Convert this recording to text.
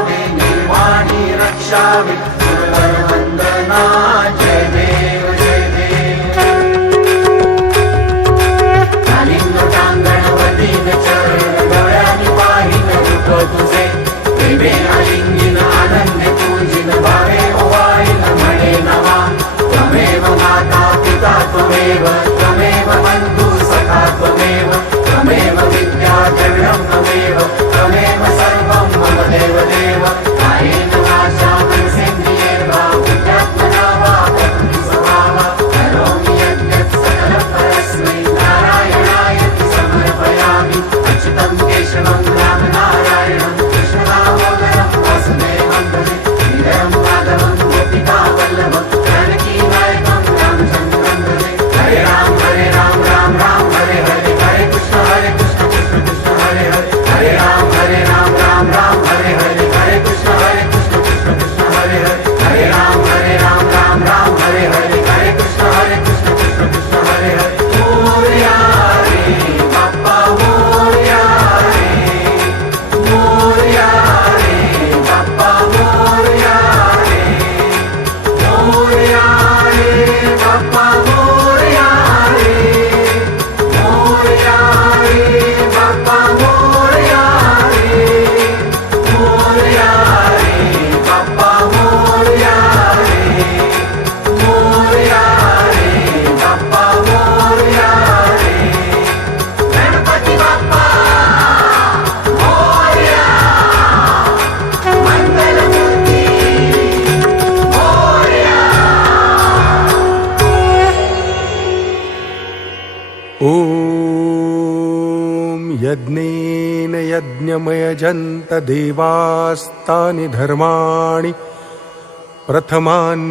मे निर्वाणी रक्षामि। वन्दना जय देव। जय देवलिङ्गताङ्गणवती चरणी पाहिन रूप नवा त्वमेव माता पिता त्वमेव त्वमेव बन्धु सखा त्वमेव त्वमेव विद्या ॐ यज्ञेन यज्ञमयजन्तदेवास्तानि धर्माणि प्रथमान्